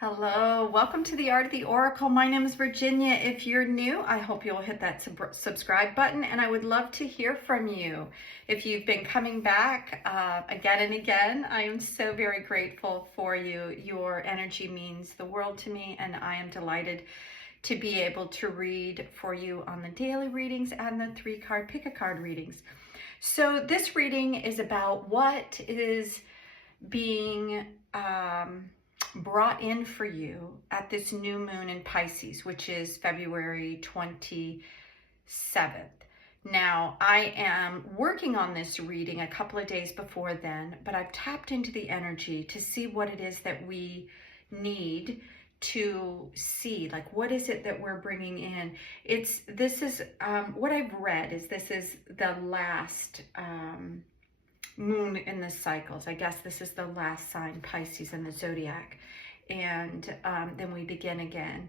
Hello, welcome to the Art of the Oracle. My name is Virginia. If you're new, I hope you'll hit that subscribe button, and I would love to hear from you. If you've been coming back again and again, I am so very grateful for you. Your energy means the world to me, and I am delighted to be able to read for you on the daily readings and the 3-card pick-a-card readings. So this reading is about what is being brought in for you at this new moon in Pisces, which is February 27th. Now, I am working on this reading a couple of days before then, but I've tapped into the energy to see what it is that we need to see, like what is it that we're bringing in. What I've read is this is the last moon in the cycles. I guess this is the last sign, Pisces, in the zodiac, and then we begin again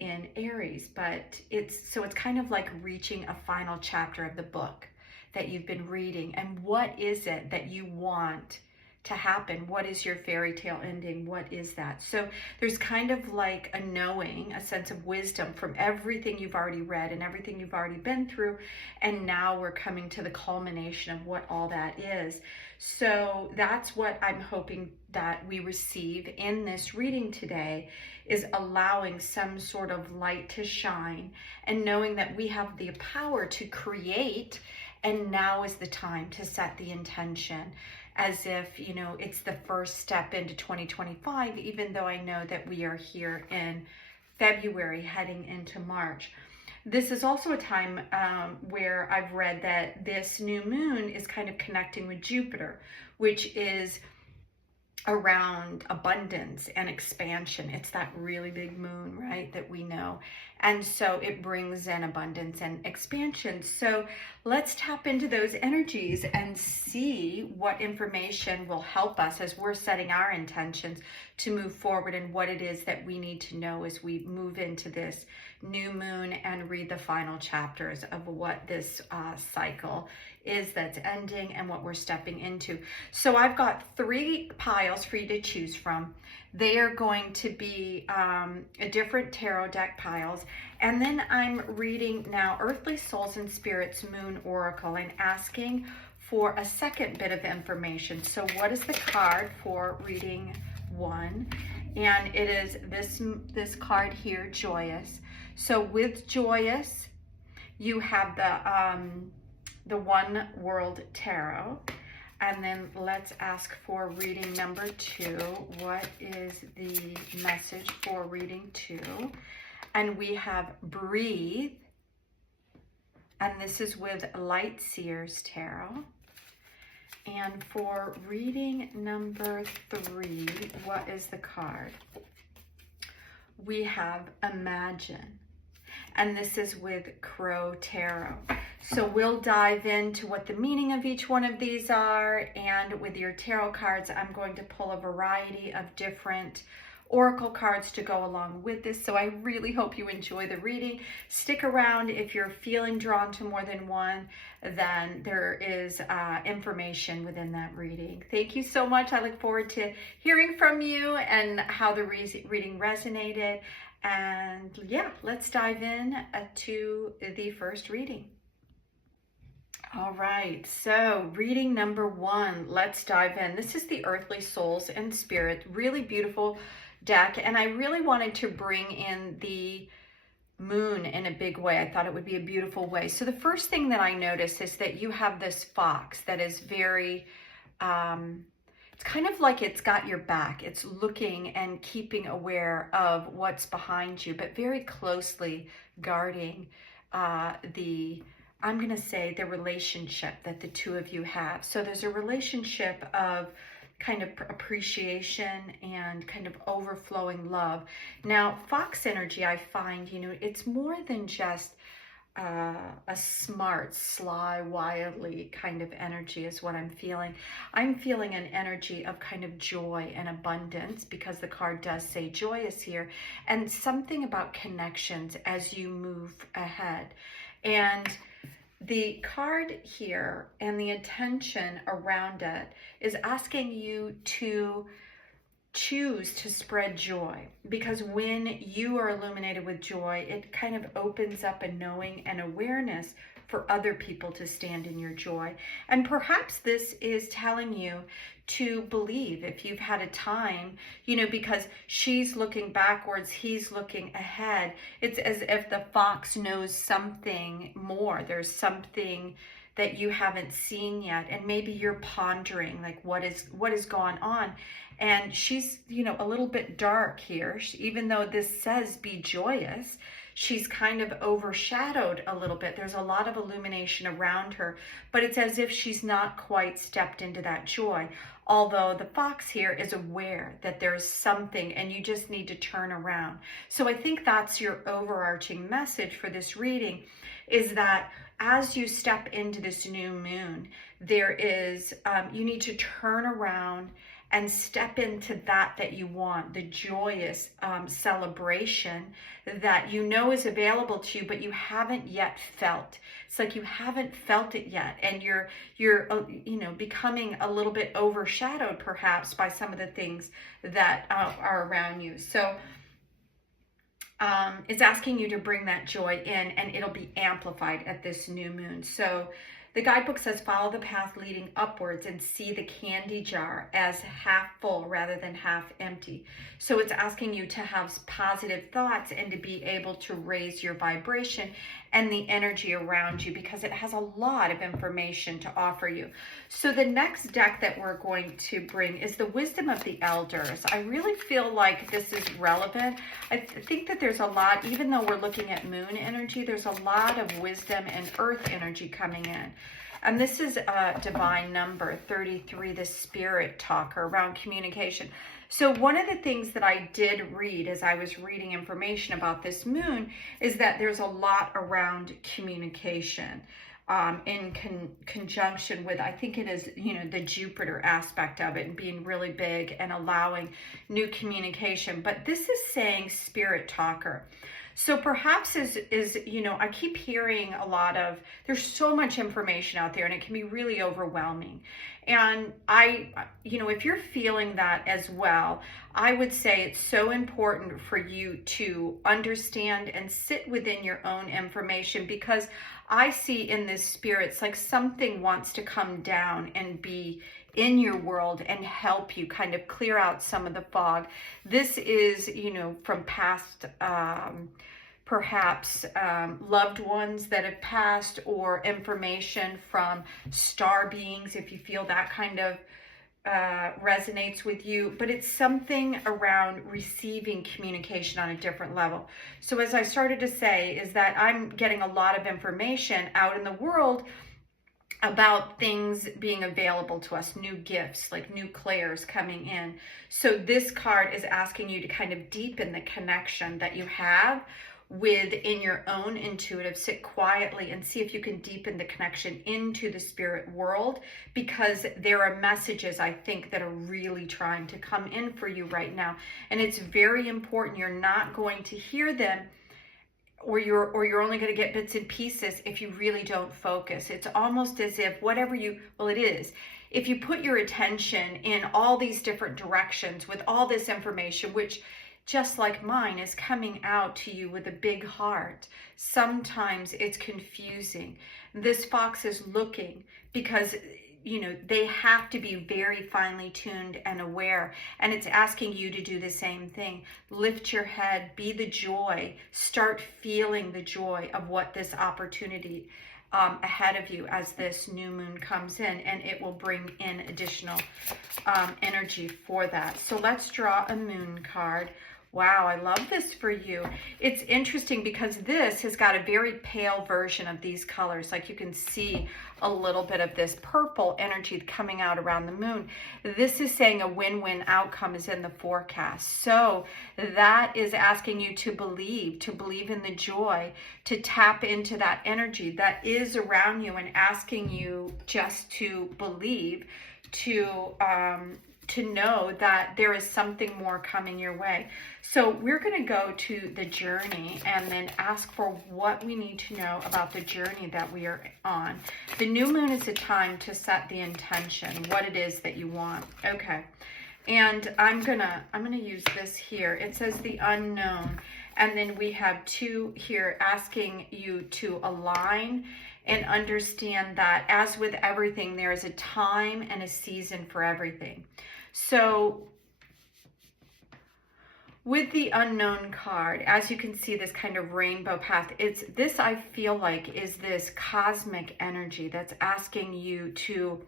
in Aries. But it's kind of like reaching a final chapter of the book that you've been reading. And what is it that you want to happen? What is your fairy tale ending? What is that? So there's kind of like a knowing, a sense of wisdom from everything you've already read and everything you've already been through, and now we're coming to the culmination of what all that is. So that's what I'm hoping that we receive in this reading today, is allowing some sort of light to shine and knowing that we have the power to create, and now is the time to set the intention, as if, you know, it's the first step into 2025, even though I know that we are here in February heading into March. This is also a time where I've read that this new moon is kind of connecting with Jupiter, which is around abundance and expansion. It's that really big moon, right, that we know. And so it brings in abundance and expansion. So let's tap into those energies and see what information will help us as we're setting our intentions to move forward, and what it is that we need to know as we move into this new moon and read the final chapters of what this cycle is that's ending and what we're stepping into. So I've got 3 piles for you to choose from. They are going to be different tarot deck piles. And then I'm reading now Earthly Souls and Spirits Moon Oracle and asking for a second bit of information. So what is the card for reading 1? And it is this card here, Joyous. So with Joyous, you have the One World Tarot. And then let's ask for reading number 2. What is the message for reading 2? And we have Breathe. And this is with Light Seers Tarot. And for reading number 3, what is the card? We have Imagine. And this is with Crow Tarot. So we'll dive into what the meaning of each one of these are. And with your tarot cards, I'm going to pull a variety of different oracle cards to go along with this. So I really hope you enjoy the reading. Stick around. If you're feeling drawn to more than one, then there is information within that reading. Thank you so much. I look forward to hearing from you and how the reading resonated. And yeah, let's dive in to the first reading. All right, so reading number 1, let's dive in. This is the Earthly Souls and Spirit, really beautiful deck, and I really wanted to bring in the moon in a big way. I thought it would be a beautiful way. So the first thing that I noticed is that you have this fox that is very, it's kind of like it's got your back. It's looking and keeping aware of what's behind you, but very closely guarding I'm going to say the relationship that the two of you have. So there's a relationship of kind of appreciation and kind of overflowing love. Now, fox energy, I find, you know, it's more than just a smart, sly, wildly kind of energy is what I'm feeling. I'm feeling an energy of kind of joy and abundance, because the card does say joyous here, and something about connections as you move ahead. And the card here and the intention around it is asking you to choose to spread joy, because when you are illuminated with joy, it kind of opens up a knowing and awareness for other people to stand in your joy. And perhaps this is telling you to believe, if you've had a time, because she's looking backwards, he's looking ahead. It's as if the fox knows something more. There's something that you haven't seen yet, and maybe you're pondering like what has gone on. And she's a little bit dark here. Even though this says be joyous, she's kind of overshadowed a little bit. There's a lot of illumination around her, but it's as if she's not quite stepped into that joy. Although the fox here is aware that there's something and you just need to turn around. So I think that's your overarching message for this reading, is that as you step into this new moon, there is, you need to turn around and step into that you want, the joyous celebration that is available to you, but you haven't yet felt. It's like you haven't felt it yet, and you're becoming a little bit overshadowed perhaps by some of the things that are around you. So it's asking you to bring that joy in, and it'll be amplified at this new moon. So the guidebook says, follow the path leading upwards and see the candy jar as half full rather than half empty. So it's asking you to have positive thoughts and to be able to raise your vibration and the energy around you, because it has a lot of information to offer you. So the next deck that we're going to bring is the Wisdom of the Elders. I really feel like this is relevant. I think that there's a lot, even though we're looking at moon energy, there's a lot of wisdom and earth energy coming in. And this is divine number 33, the spirit talker, around communication. So one of the things that I did read as I was reading information about this moon is that there's a lot around communication in conjunction with, I think it is, the Jupiter aspect of it, and being really big and allowing new communication. But this is saying spirit talker. So perhaps I keep hearing a lot of, there's so much information out there and it can be really overwhelming. And if you're feeling that as well, I would say it's so important for you to understand and sit within your own information, because I see in this spirit, it's like something wants to come down and be in your world and help you kind of clear out some of the fog. This is, from past, perhaps loved ones that have passed, or information from star beings, if you feel that kind of resonates with you. But it's something around receiving communication on a different level. So as I started to say, is that I'm getting a lot of information out in the world about things being available to us, new gifts, like new clairs coming in. So this card is asking you to kind of deepen the connection that you have within your own intuitive. Sit quietly and see if you can deepen the connection into the spirit world, because there are messages, I think, that are really trying to come in for you right now. And it's very important. You're not going to hear them, or you're only going to get bits and pieces if you really don't focus. It's almost as if it is. If you put your attention in all these different directions with all this information, which just like mine is coming out to you with a big heart, sometimes it's confusing. This fox is looking because they have to be very finely tuned and aware, and it's asking you to do the same thing. Lift your head, be the joy, start feeling the joy of what this opportunity ahead of you as this new moon comes in, and it will bring in additional energy for that. So let's draw a moon card. Wow, I love this for you. It's interesting because this has got a very pale version of these colors. Like you can see a little bit of this purple energy coming out around the moon. This is saying a win-win outcome is in the forecast. So that is asking you to believe in the joy, to tap into that energy that is around you, and asking you just to believe, to know that there is something more coming your way. So we're going to go to the journey and then ask for what we need to know about the journey that we are on. The new moon is a time to set the intention, what it is that you want. Okay. And I'm gonna use this here. It says the unknown. And then we have 2 here asking you to align and understand that, as with everything, there is a time and a season for everything. So with the unknown card, as you can see, this kind of rainbow path, it's this, I feel like, is this cosmic energy that's asking you to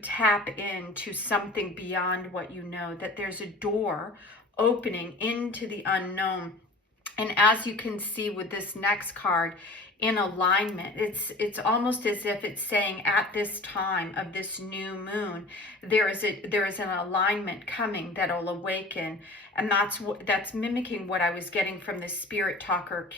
tap into something beyond what you know, that there's a door opening into the unknown. And as you can see with this next card, in alignment, it's almost as if it's saying, at this time of this new moon, there is an alignment coming that'll awaken. And that's mimicking what I was getting from the spirit talker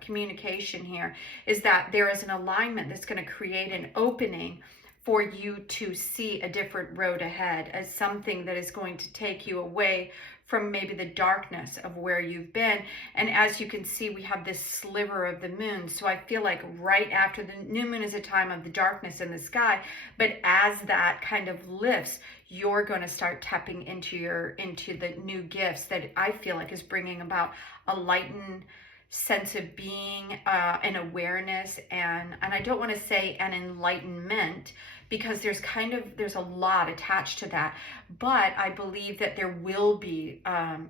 communication here, is that there is an alignment that's going to create an opening for you to see a different road ahead, as something that is going to take you away from maybe the darkness of where you've been. And as you can see, we have this sliver of the moon. So I feel like right after the new moon is a time of the darkness in the sky, but as that kind of lifts, you're going to start tapping into the new gifts that I feel like is bringing about a lightened sense of being, an awareness, and I don't want to say an enlightenment, because there's a lot attached to that, but I believe that there will be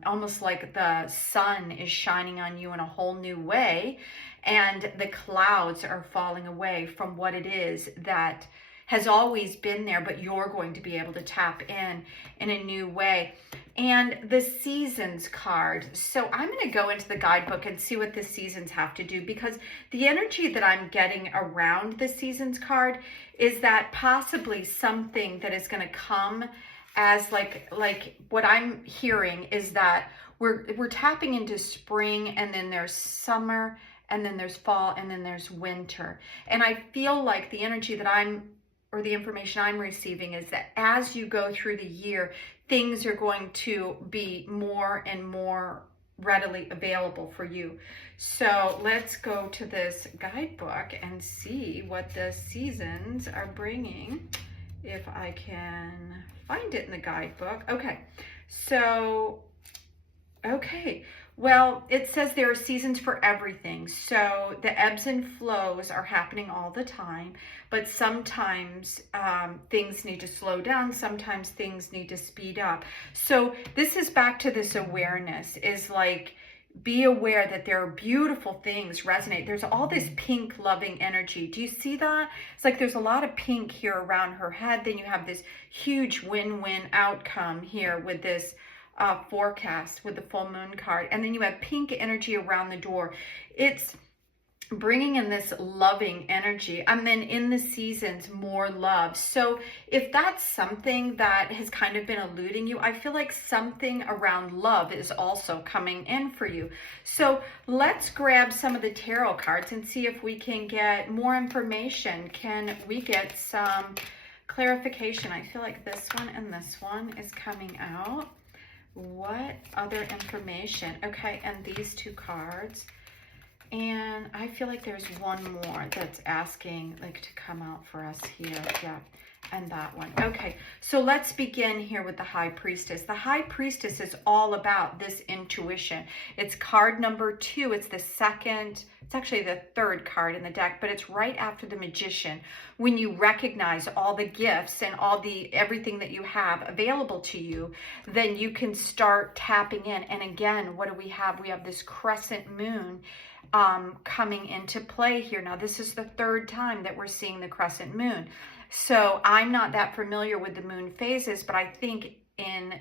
almost like the sun is shining on you in a whole new way, and the clouds are falling away from what it is that has always been there, but you're going to be able to tap in a new way. And the seasons card. So I'm going to go into the guidebook and see what the seasons have to do, because the energy that I'm getting around the seasons card is that possibly something that is going to come as like what I'm hearing is that we're tapping into spring, and then there's summer, and then there's fall, and then there's winter. And I feel like the energy that the information I'm receiving is that as you go through the year, things are going to be more and more readily available for you. So let's go to this guidebook and see what the seasons are bringing, if I can find it in the guidebook. Okay, well, it says there are seasons for everything. So the ebbs and flows are happening all the time, but sometimes things need to slow down. Sometimes things need to speed up. So this is back to this awareness, is like, be aware that there are beautiful things resonate. There's all this pink loving energy. Do you see that? It's like there's a lot of pink here around her head. Then you have this huge win-win outcome here with this forecast with the full moon card, and then you have pink energy around the door. It's bringing in this loving energy, and then in the seasons, more love. So if that's something that has kind of been eluding you, I feel like something around love is also coming in for you. So let's grab some of the tarot cards and see if we can get more information. Can we get some clarification? I feel like this one and this one is coming out. What other information? Okay, and these 2 cards. And I feel like there's one more that's asking like to come out for us here. Yeah, and that one. Okay, so let's begin here with the High Priestess. The High Priestess is all about this intuition. It's card number 2. It's the second, it's actually the 3rd card in the deck, but it's right after the Magician. When you recognize all the gifts and everything that you have available to you, then you can start tapping in. And again, what do we have? We have this crescent moon coming into play here. Now, this is the 3rd time that we're seeing the crescent moon. So I'm not that familiar with the moon phases, but I think in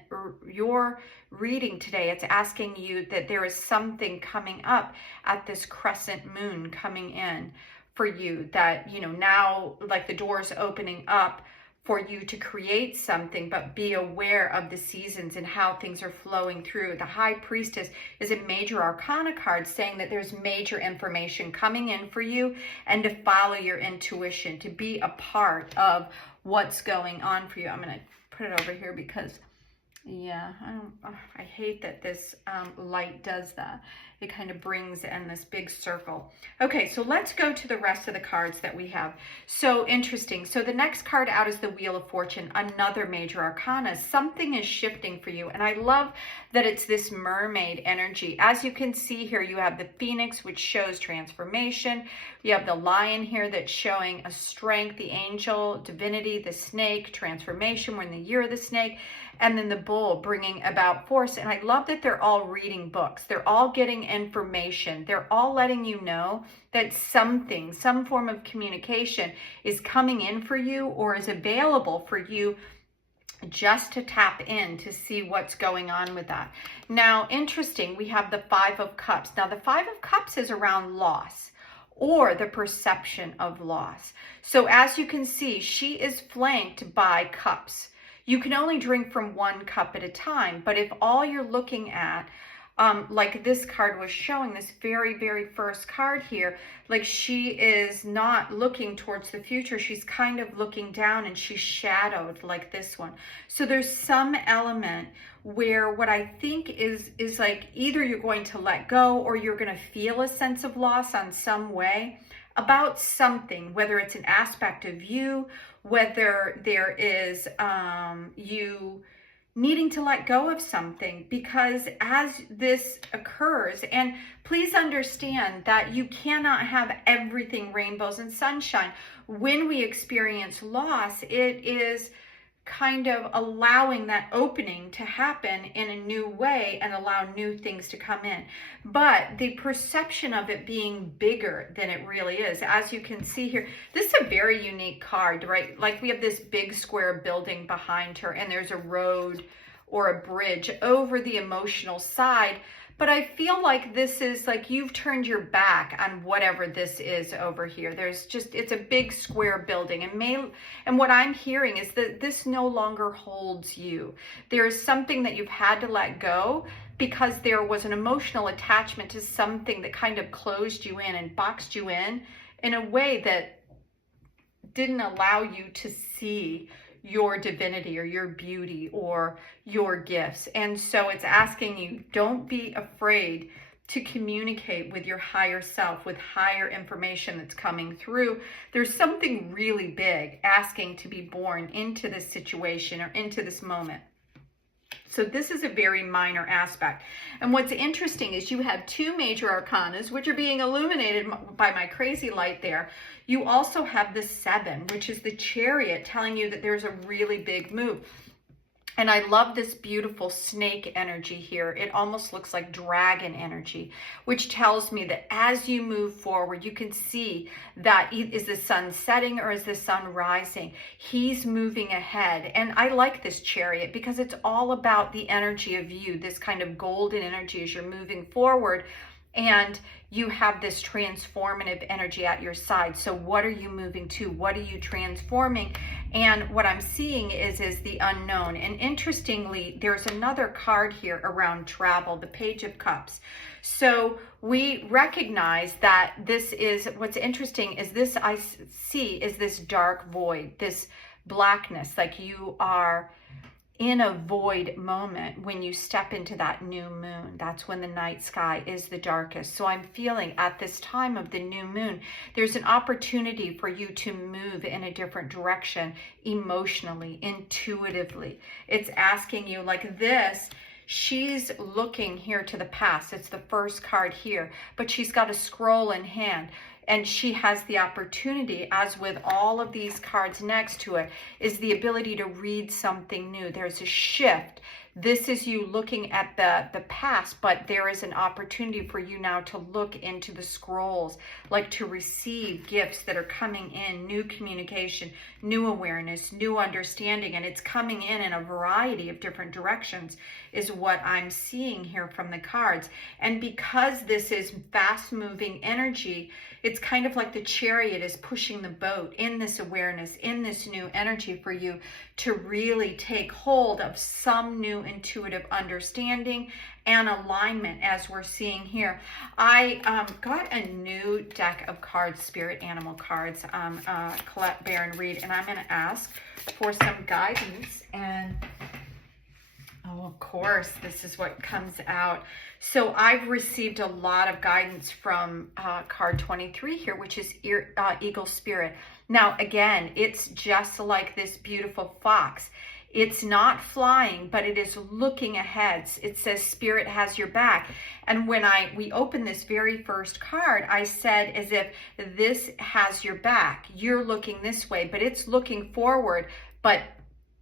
your reading today, it's asking you that there is something coming up at this crescent moon coming in for you, that, you know, now like the door's opening up for you to create something, but be aware of the seasons and how things are flowing through. The High Priestess is a major arcana card saying that there's major information coming in for you, and to follow your intuition, to be a part of what's going on for you. I'm going to put it over here because, yeah, I hate that this light does that. it kind of brings in this big circle. Okay, so let's go to the rest of the cards that we have. So interesting. So the next card out is the Wheel of Fortune, another major arcana. Something is shifting for you. And I love that it's this mermaid energy. As you can see here, you have the Phoenix, which shows transformation. You have the Lion here that's showing a strength, the Angel, divinity, the Snake, transformation. We're in the year of the Snake. And then the Bull bringing about force. And I love that they're all reading books. They're all getting information. They're all letting you know that something, some form of communication is coming in for you or is available for you just to tap in to see what's going on with that. Now, interesting, we have the Five of Cups. Now, the Five of Cups is around loss or the perception of loss. So as you can see, she is flanked by cups. You can only drink from one cup at a time, but if all you're looking at, like this card was showing, this very, very first card here, like she is not looking towards the future. She's kind of looking down and she's shadowed like this one. So there's some element where what I think is like either you're going to let go or you're going to feel a sense of loss on some way about something, whether it's an aspect of you, whether there is you needing to let go of something, because as this occurs, and please understand that you cannot have everything rainbows and sunshine. When we experience loss, it is kind of allowing that opening to happen in a new way and allow new things to come in. But the perception of it being bigger than it really is, as you can see here, this is a very unique card, right? Like we have this big square building behind her and there's a road or a bridge over the emotional side. But I feel like this is like you've turned your back on whatever this is over here. There's just, it's a big square building. And what I'm hearing is that this no longer holds you. There is something that you've had to let go because there was an emotional attachment to something that kind of closed you in and boxed you in a way that didn't allow you to see your divinity or your beauty or your gifts. And so it's asking you, don't be afraid to communicate with your higher self, with higher information that's coming through. There's something really big asking to be born into this situation or into this moment. So this is a very minor aspect. And what's interesting is you have two major arcanas, which are being illuminated by my crazy light there. You also have the 7, which is the Chariot, telling you that there's a really big move. And I love this beautiful snake energy here. It almost looks like dragon energy, which tells me that as you move forward, you can see that is the sun setting or is the sun rising? He's moving ahead. And I like this Chariot because it's all about the energy of you, this kind of golden energy as you're moving forward. And you have this transformative energy at your side. So what are you moving to? What are you transforming? And what I'm seeing is the unknown. And interestingly, there's another card here around travel, the Page of Cups. So we recognize that this is, what's interesting is this I see is this dark void, this blackness, like you are in a void moment when you step into that new moon. That's when the night sky is the darkest. So I'm feeling at this time of the new moon, there's an opportunity for you to move in a different direction emotionally, intuitively. It's asking you like this. She's looking here to the past. It's the first card here, but she's got a scroll in hand. And she has the opportunity, as with all of these cards next to it, is the ability to read something new. There's a shift. This is you looking at the past, but there is an opportunity for you now to look into the scrolls, like to receive gifts that are coming in, new communication, new awareness, new understanding, and it's coming in a variety of different directions is what I'm seeing here from the cards. And because this is fast-moving energy, it's kind of like the Chariot is pushing the boat in this awareness, in this new energy for you to really take hold of some new intuitive understanding and alignment, as we're seeing here. I got a new deck of cards, spirit animal cards, Colette Baron-Reid, and I'm going to ask for some guidance and Oh, of course, this is what comes out. So I've received a lot of guidance from card 23 here, which is Eagle Spirit. Now, again, it's just like this beautiful fox. It's not flying, but it is looking ahead. It says Spirit has your back. And when we opened this very first card, I said as if this has your back. You're looking this way, but it's looking forward. But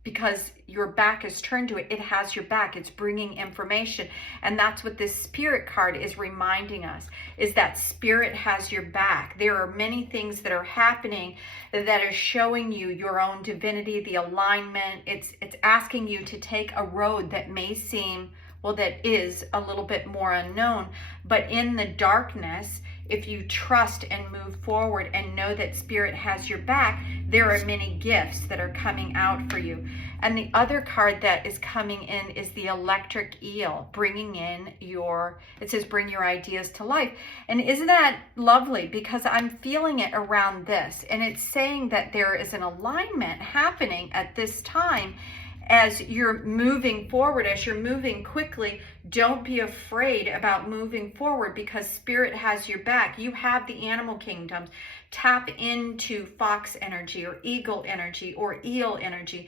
because your back is turned to it, it has your back. It's bringing information. And that's what this Spirit card is reminding us, is that Spirit has your back. There are many things that are happening that are showing you your own divinity, the alignment. It's asking you to take a road that may seem, well, that is a little bit more unknown. But in the darkness, if you trust and move forward and know that Spirit has your back, there are many gifts that are coming out for you. And the other card that is coming in is the Electric Eel, bringing in it says bring your ideas to life. And isn't that lovely? Because I'm feeling it around this. And it's saying that there is an alignment happening at this time. As you're moving forward, as you're moving quickly, don't be afraid about moving forward, because Spirit has your back. You have the animal kingdoms. Tap into fox energy or eagle energy or eel energy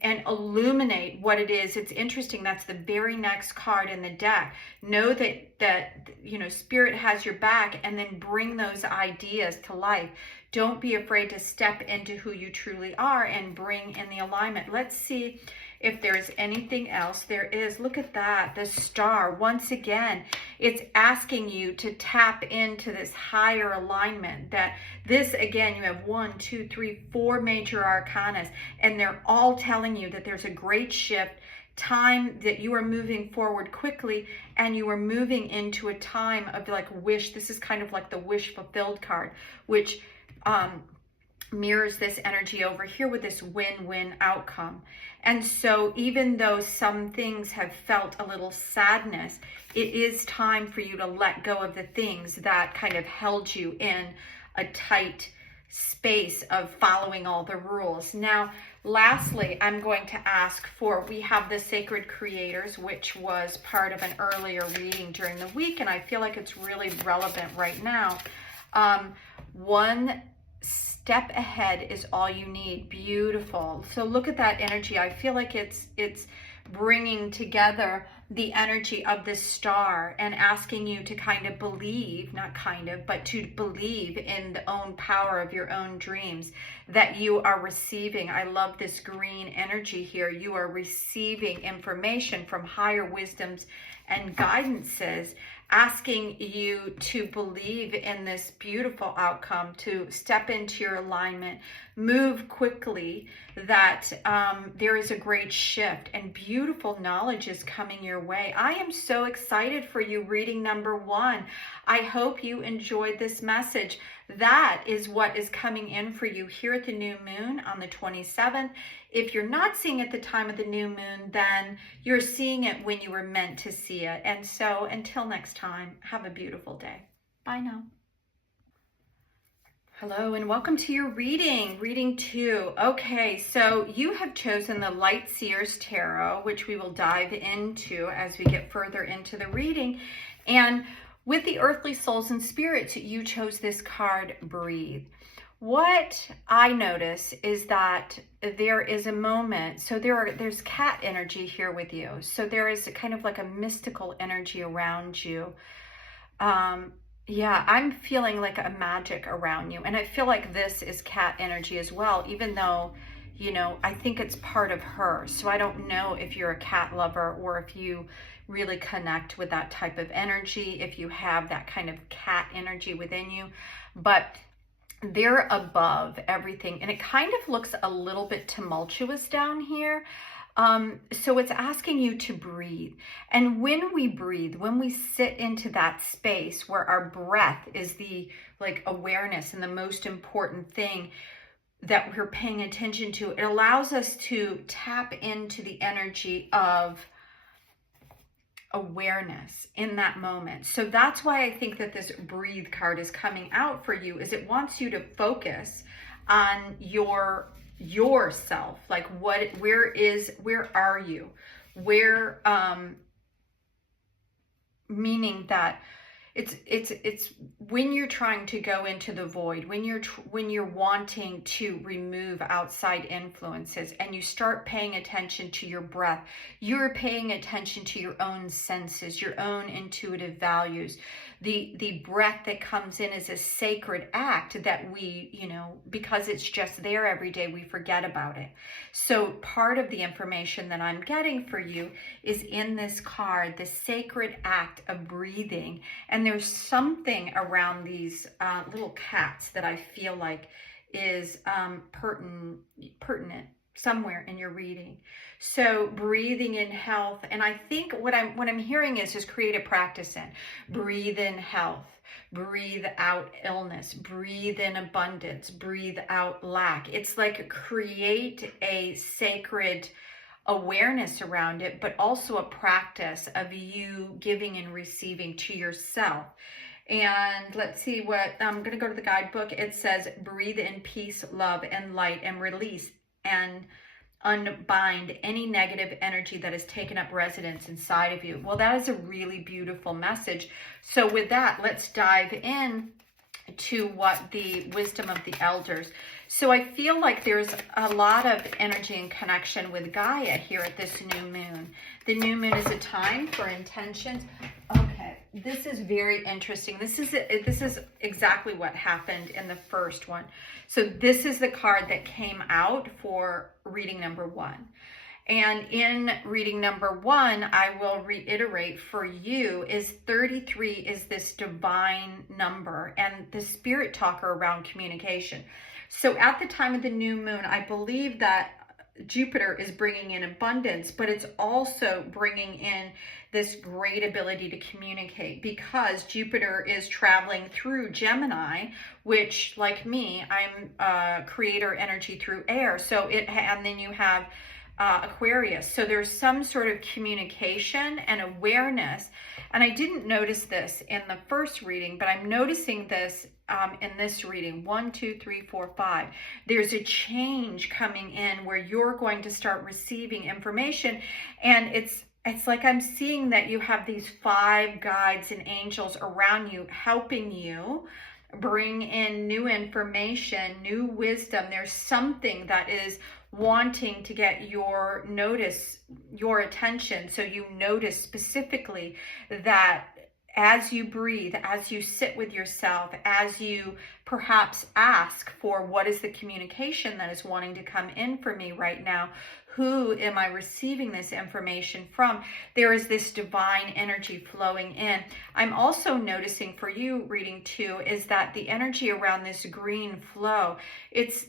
and illuminate what it is. It's interesting. That's the very next card in the deck. Know that Spirit has your back, and then bring those ideas to life. Don't be afraid to step into who you truly are and bring in the alignment. Let's see if there's anything else. There is. Look at that. The star. Once again, it's asking you to tap into this higher alignment. That this, again, you have 1, 2, 3, 4 major arcanas, and they're all telling you that there's a great shift, time that you are moving forward quickly, and you are moving into a time of like wish. This is kind of like the wish fulfilled card, which mirrors this energy over here with this win-win outcome. And so even though some things have felt a little sadness, it is time for you to let go of the things that kind of held you in a tight space of following all the rules. Now, lastly, I'm going to ask we have the Sacred Creators, which was part of an earlier reading during the week, and I feel like it's really relevant right now. One step ahead is all you need. Beautiful. So look at that energy. I feel like it's bringing together the energy of this star and asking you to kind of believe, but to believe in the own power of your own dreams that you are receiving. I love this green energy here. You are receiving information from higher wisdoms and guidances, asking you to believe in this beautiful outcome, to step into your alignment, move quickly, that there is a great shift and beautiful knowledge is coming your way. I am so excited for you, reading number 1. I hope you enjoyed this message. That is what is coming in for you here at the new moon on the 27th. If you're not seeing it at the time of the new moon, then you're seeing it when you were meant to see it. And so until next time, have a beautiful day. Bye now. Hello and welcome to your reading 2. Okay, so you have chosen the Light Seers Tarot, which we will dive into as we get further into the reading. And with the earthly souls and spirits, you chose this card, Breathe. What I notice is that there is a moment, so there's cat energy here with you. So there is kind of like a mystical energy around you. Yeah, I'm feeling like a magic around you. And I feel like this is cat energy as well, even though, I think it's part of her. So I don't know if you're a cat lover or if you really connect with that type of energy, if you have that kind of cat energy within you. But they're above everything, and it kind of looks a little bit tumultuous down here. So it's asking you to breathe. And when we breathe, when we sit into that space where our breath is the awareness and the most important thing that we're paying attention to, it allows us to tap into the energy of awareness in that moment. So that's why I think that this Breathe card is coming out for you, is it wants you to focus on yourself. Like where are you? where, meaning that it's when you're trying to go into the void, when you're wanting to remove outside influences, and you start paying attention to your breath, you're paying attention to your own senses, your own intuitive values. The breath that comes in is a sacred act that we, you know, because it's just there every day, we forget about it. So part of the information that I'm getting for you is in this card, the sacred act of breathing. And there's something around these little cats that I feel like is pertinent somewhere in your reading. So breathing in health, and I think what I'm hearing is just create a practice in. Breathe in health, breathe out illness, breathe in abundance, breathe out lack. It's like create a sacred awareness around it, but also a practice of you giving and receiving to yourself. And let's see what, I'm going to go to the guidebook. It says, breathe in peace, love, and light, and release and unbind any negative energy that has taken up residence inside of you. Well, that is a really beautiful message. So with that, let's dive in to what the wisdom of the elders. So I feel like there's a lot of energy and connection with Gaia here at this new moon. The new moon is a time for intentions. Okay, this is very interesting. This is exactly what happened in the first one. So this is the card that came out for reading number 1. And in reading number 1, I will reiterate for you, is 33 is this divine number and the spirit talker around communication. So at the time of the new moon, I believe that Jupiter is bringing in abundance, but it's also bringing in this great ability to communicate, because Jupiter is traveling through Gemini, which, like me, I'm creator energy through air. So and then you have Aquarius. So there's some sort of communication and awareness. And I didn't notice this in the first reading, but I'm noticing this in this reading. 1, 2, 3, 4, 5. There's a change coming in where you're going to start receiving information. And it's like I'm seeing that you have these 5 guides and angels around you, helping you bring in new information, new wisdom. There's something that is wanting to get your notice, your attention. So you notice specifically that as you breathe, as you sit with yourself, as you perhaps ask for what is the communication that is wanting to come in for me right now, who am I receiving this information from? There is this divine energy flowing in. I'm also noticing for you, reading 2, is that the energy around this green flow,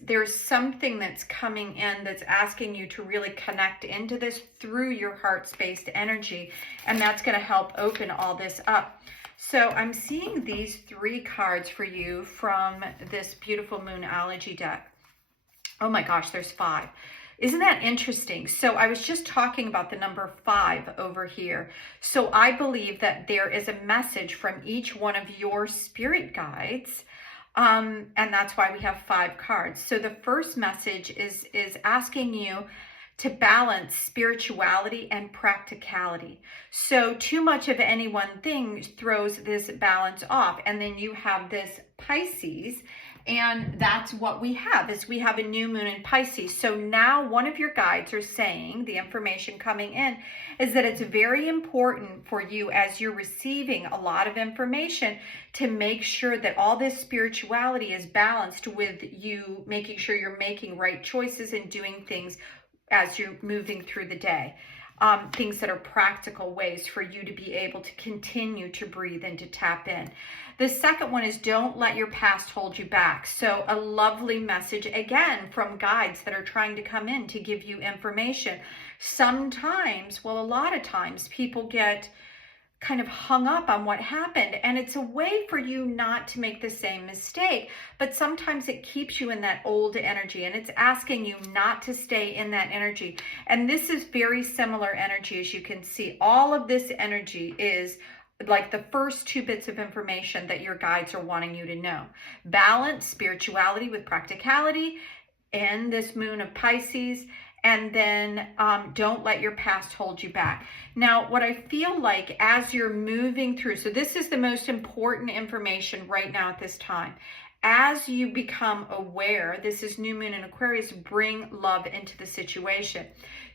there's something that's coming in that's asking you to really connect into this through your heart-based energy, and that's going to help open all this up. So I'm seeing these 3 cards for you from this beautiful Moonology deck. Oh my gosh, there's 5. Isn't that interesting? So I was just talking about the number 5 over here. So I believe that there is a message from each one of your spirit guides. And that's why we have 5 cards. So the first message is asking you to balance spirituality and practicality. So too much of any one thing throws this balance off. And then you have this Pisces, and that's what we have, is we have a new moon in Pisces. So now one of your guides are saying, the information coming in, is that it's very important for you, as you're receiving a lot of information, to make sure that all this spirituality is balanced with you making sure you're making right choices and doing things as you're moving through the day. Things that are practical ways for you to be able to continue to breathe and to tap in. The second one is don't let your past hold you back. So a lovely message, again, from guides that are trying to come in to give you information. Sometimes, well, a lot of times, people get kind of hung up on what happened, and it's a way for you not to make the same mistake, but sometimes it keeps you in that old energy, and it's asking you not to stay in that energy. And this is very similar energy, as you can see. All of this energy is like the first 2 bits of information that your guides are wanting you to know. Balance spirituality with practicality in this moon of Pisces, And then don't let your past hold you back. Now, what I feel like as you're moving through, so this is the most important information right now at this time. As you become aware, this is new moon in Aquarius, bring love into the situation.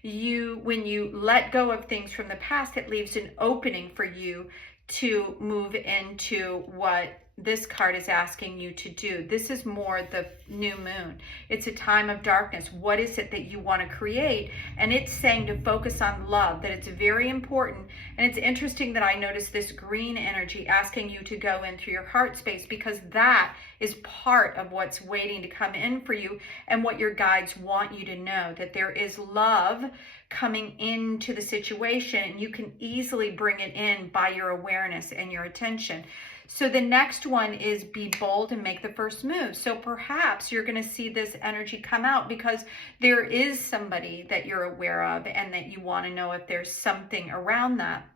When you let go of things from the past, it leaves an opening for you to move into what this card is asking you to do. This is more the new moon. It's a time of darkness. What is it that you want to create? And it's saying to focus on love, that it's very important. And it's interesting that I noticed this green energy asking you to go in through your heart space, because that is part of what's waiting to come in for you and what your guides want you to know, that there is love coming into the situation, and you can easily bring it in by your awareness and your attention. So the next one is be bold and make the first move. So perhaps you're going to see this energy come out because there is somebody that you're aware of and that you want to know if there's something around that.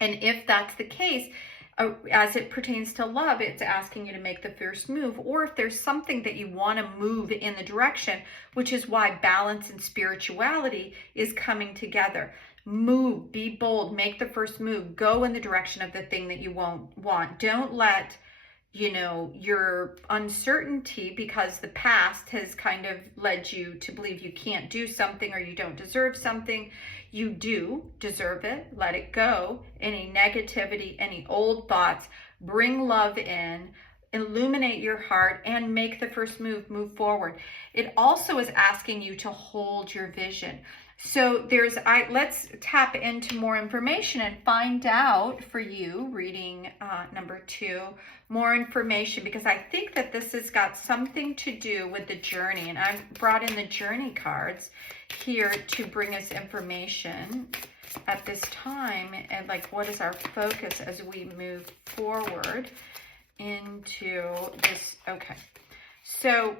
And if that's the case, as it pertains to love, it's asking you to make the first move. Or if there's something that you want to move in the direction, which is why balance and spirituality is coming together. Move, be bold, make the first move, go in the direction of the thing that you want. Don't let, your uncertainty, because the past has kind of led you to believe you can't do something or you don't deserve something. You do deserve it. Let it go. Any negativity, any old thoughts, bring love in, illuminate your heart, and make the first move forward. It also is asking you to hold your vision. So let's tap into more information and find out for you, reading number 2, more information, because I think that this has got something to do with the journey. And I've brought in the journey cards here to bring us information at this time, and like what is our focus as we move forward into this. Okay, so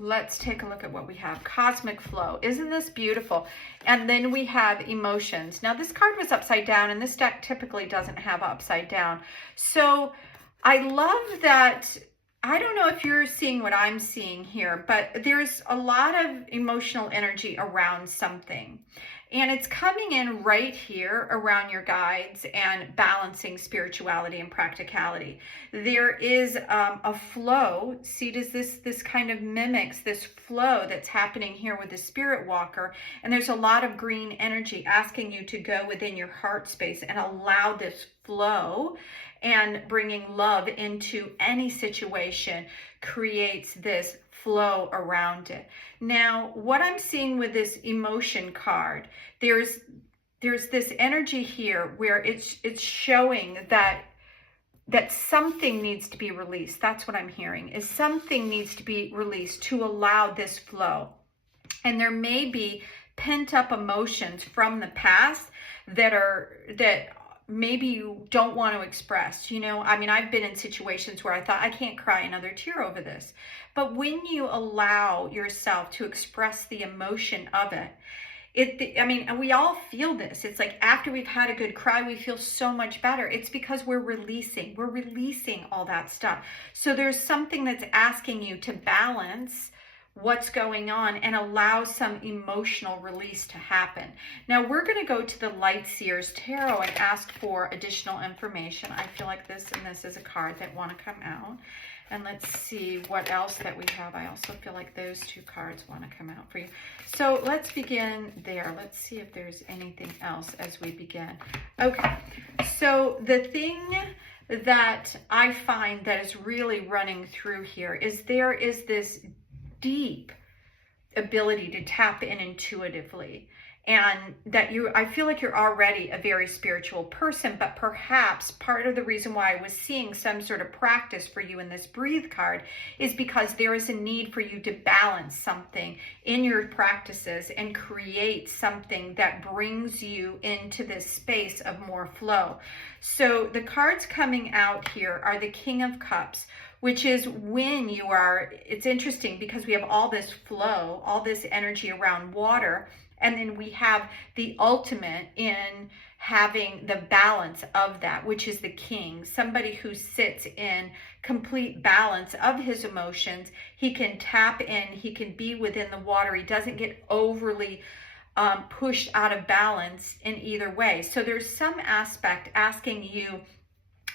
let's take a look at what we have. Cosmic flow. Isn't this beautiful? And then we have emotions. Now this card was upside down, and this deck typically doesn't have upside down. So I love that. I don't know if you're seeing what I'm seeing here, but there's a lot of emotional energy around something. And it's coming in right here around your guides and balancing spirituality and practicality. There is a flow. See, does this kind of mimics this flow that's happening here with the spirit walker. And there's a lot of green energy asking you to go within your heart space and allow this flow, and bringing love into any situation creates this flow around it. Now, what I'm seeing with this emotion card, there's this energy here where it's showing that something needs to be released. That's what I'm hearing, is something needs to be released to allow this flow. And there may be pent up emotions from the past that maybe you don't want to express. I've been in situations where I thought, I can't cry another tear over this. But when you allow yourself to express the emotion of it, we all feel this. It's like after we've had a good cry, we feel so much better. It's because we're releasing all that stuff. So there's something that's asking you to balance what's going on and allow some emotional release to happen. Now we're going to go to the Light Seers Tarot and ask for additional information. I feel like this and this is a card that want to come out. And let's see what else that we have. I also feel like those 2 cards want to come out for you. So let's begin there. Let's see if there's anything else as we begin. Okay, so the thing that I find that is really running through here is there is this deep ability to tap in intuitively, and that I feel like you're already a very spiritual person, but perhaps part of the reason why I was seeing some sort of practice for you in this breathe card is because there is a need for you to balance something in your practices and create something that brings you into this space of more flow. So the cards coming out here are the King of Cups, which is when it's interesting because we have all this flow, all this energy around water, and then we have the ultimate in having the balance of that, which is the king, somebody who sits in complete balance of his emotions. He can tap in, he can be within the water. He doesn't get overly pushed out of balance in either way. So there's some aspect asking you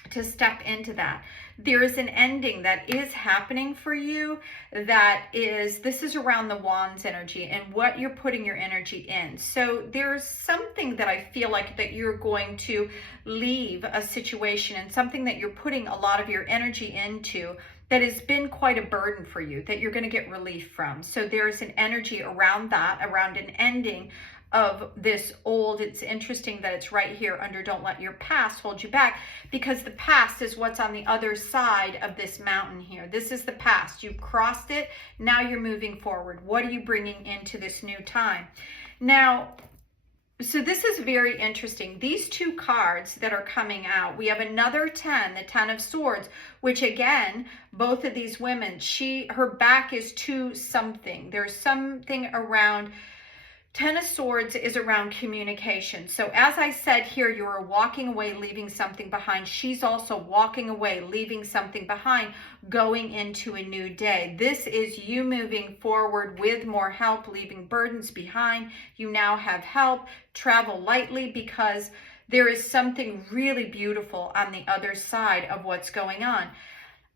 to step into that. There is an ending that is happening for you this is around the wands energy and what you're putting your energy in. So there's something that I feel like that you're going to leave a situation and something that you're putting a lot of your energy into that has been quite a burden for you, that you're going to get relief from. So there's an energy around that, around an ending of this old. It's interesting that it's right here under don't let your past hold you back, because the past is what's on the other side of this mountain here. This is the past. You've crossed it. Now you're moving forward. What are you bringing into this new time? Now, so this is very interesting. These two cards that are coming out, we have another 10, the 10 of Swords, which again, both of these women, her back is to something. There's something around. 10 of Swords is around communication. So as I said here, you are walking away, leaving something behind. She's also walking away, leaving something behind, going into a new day. This is you moving forward with more help, leaving burdens behind. You now have help. Travel lightly, because there is something really beautiful on the other side of what's going on.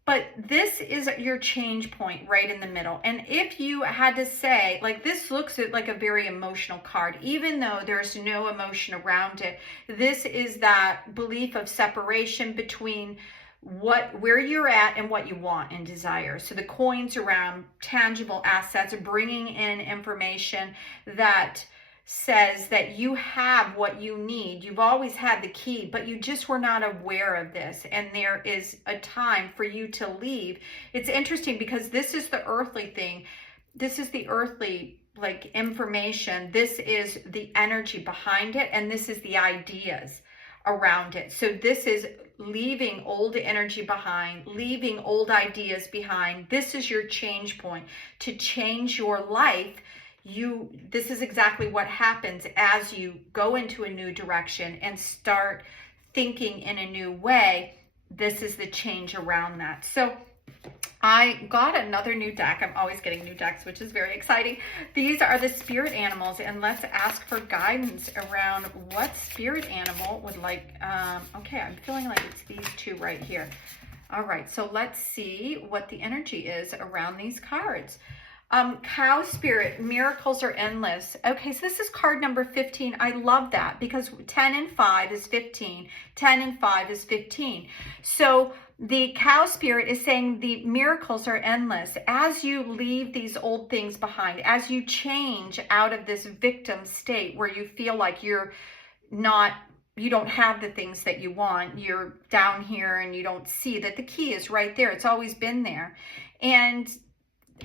But this is your change point right in the middle. And if you had to say, like, this looks like a very emotional card, even though there's no emotion around it. This is that belief of separation between where you're at and what you want and desire. So the coins around tangible assets, bringing in information that says that you have what you need. You've always had the key, but you just were not aware of this. And there is a time for you to leave. It's interesting because this is the earthly thing. This is the earthly, like, information. This is the energy behind it. And this is the ideas around it. So this is leaving old energy behind, leaving old ideas behind. This is your change point to change your life. This is exactly what happens as you go into a new direction and start thinking in a new way. This is the change around that. So I got another new deck. I'm always getting new decks, which is very exciting. These are the spirit animals, and let's ask for guidance around what spirit animal would like. Okay, I'm feeling like it's these two right here. All right, so let's see what the energy is around these cards. Cow spirit, miracles are endless. Okay, so this is card number 15. I love that because 10 and 5 is 15. 10 and 5 is 15. So the cow spirit is saying the miracles are endless. As you leave these old things behind, as you change out of this victim state where you feel like you don't have the things that you want, you're down here and you don't see that the key is right there. It's always been there. And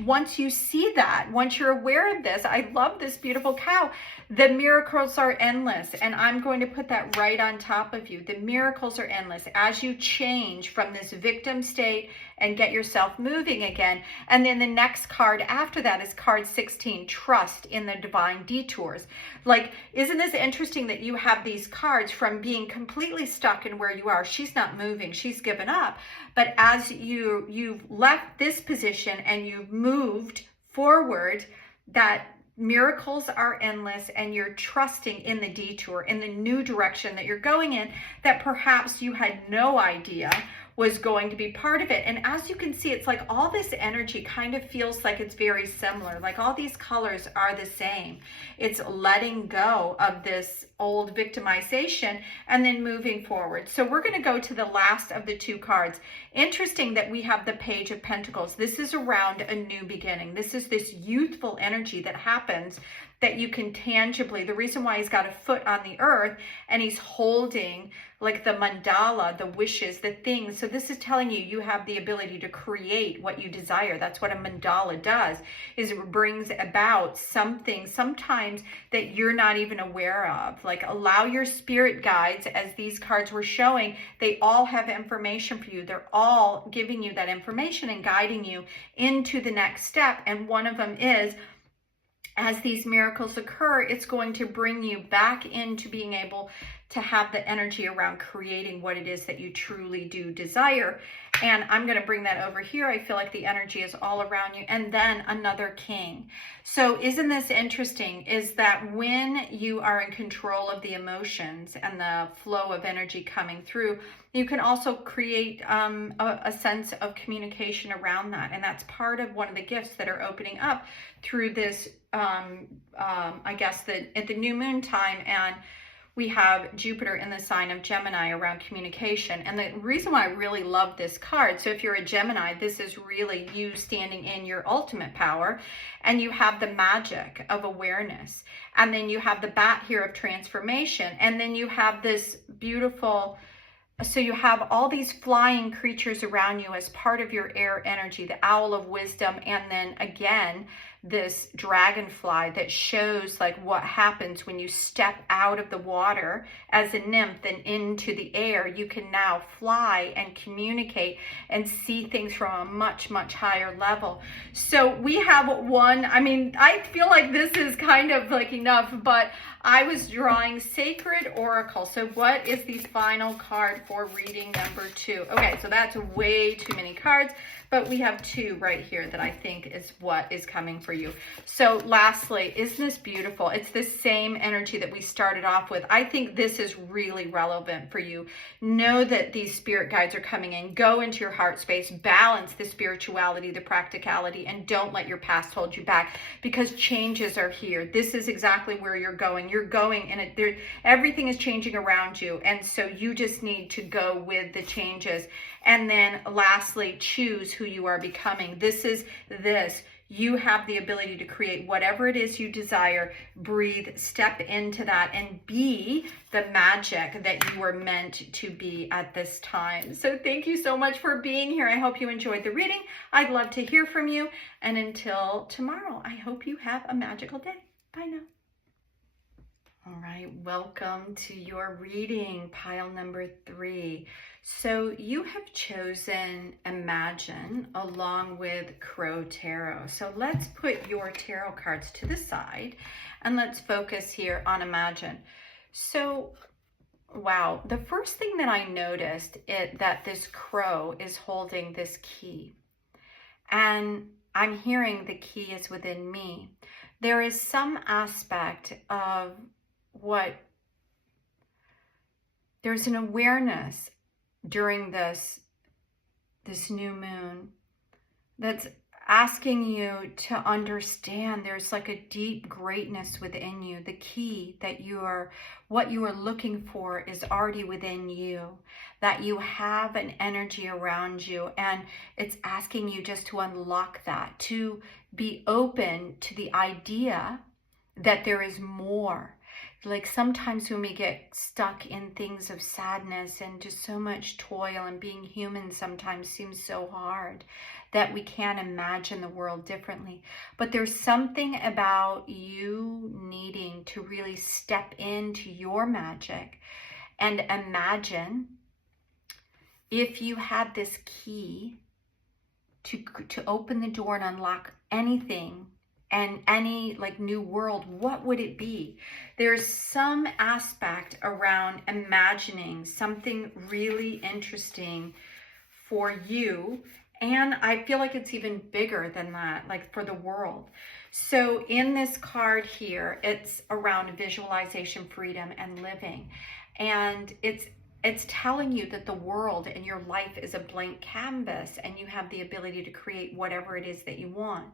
once you see that, once you're aware of this, I love this beautiful cow. The miracles are endless. And I'm going to put that right on top of you. The miracles are endless as you change from this victim state and get yourself moving again. And then the next card after that is card 16, trust in the divine detours. Like, isn't this interesting that you have these cards from being completely stuck in where you are? She's not moving. She's given up. But as you've left this position and you've moved forward, that miracles are endless, and you're trusting in the detour, in the new direction that you're going in, that perhaps you had no idea was going to be part of it. And as you can see, it's like all this energy kind of feels like it's very similar. Like all these colors are the same. It's letting go of this old victimization and then moving forward. So we're going to go to the last of the two cards. Interesting that we have the Page of Pentacles. This is around a new beginning. This is this youthful energy that happens that you can tangibly, the reason why he's got a foot on the earth and he's holding like the mandala, the wishes, the things. So this is telling you, you have the ability to create what you desire. That's what a mandala does, is it brings about something sometimes that you're not even aware of. Like, allow your spirit guides, as these cards were showing, they all have information for you. They're all giving you that information and guiding you into the next step. And one of them is, as these miracles occur, it's going to bring you back into being able to have the energy around creating what it is that you truly do desire. And I'm going to bring that over here. I feel like the energy is all around you. And then another king. So isn't this interesting? Is that when you are in control of the emotions and the flow of energy coming through, you can also create a sense of communication around that. And that's part of one of the gifts that are opening up through this, I guess, at the new moon time. And we have Jupiter in the sign of Gemini around communication. And the reason why I really love this card, so if you're a Gemini, this is really you standing in your ultimate power, and you have the magic of awareness. And then you have the bat here of transformation. And then you have this beautiful, so you have all these flying creatures around you as part of your air energy, the owl of wisdom, and then again, this dragonfly that shows like what happens when you step out of the water as a nymph and into the air. You can now fly and communicate and see things from a much, much higher level. So we have one, I mean, I feel like this is kind of like enough, but I was drawing Sacred Oracle. So what is the final card for reading number 2? Okay, so that's way too many cards, but we have 2 right here that I think is what is coming for you. So lastly, isn't this beautiful? It's the same energy that we started off with. I think this is really relevant for you. Know that these spirit guides are coming in. Go into your heart space, balance the spirituality, the practicality, and don't let your past hold you back, because changes are here. This is exactly where you're going. You're going and everything is changing around you. And so you just need to go with the changes. And then lastly, choose who you are becoming. This. You have the ability to create whatever it is you desire. Breathe, step into that, and be the magic that you were meant to be at this time. So thank you so much for being here. I hope you enjoyed the reading. I'd love to hear from you. And until tomorrow, I hope you have a magical day. Bye now. All right, welcome to your reading, pile number 3. So you have chosen Imagine along with Crow Tarot. So let's put your tarot cards to the side and let's focus here on Imagine. So, wow, the first thing that I noticed is that this crow is holding this key. And I'm hearing the key is within me. There is some aspect of there's an awareness during this new moon that's asking you to understand there's like a deep greatness within you. The key that what you are looking for is already within you, that you have an energy around you, and it's asking you just to unlock that, to be open to the idea that there is more. Like sometimes when we get stuck in things of sadness and just so much toil, and being human sometimes seems so hard that we can't imagine the world differently. But there's something about you needing to really step into your magic and imagine if you had this key to open the door and unlock anything and any like new world, what would it be? There's some aspect around imagining something really interesting for you. And I feel like it's even bigger than that, like for the world. So in this card here, it's around visualization, freedom, and living. And it's telling you that the world and your life is a blank canvas, and you have the ability to create whatever it is that you want.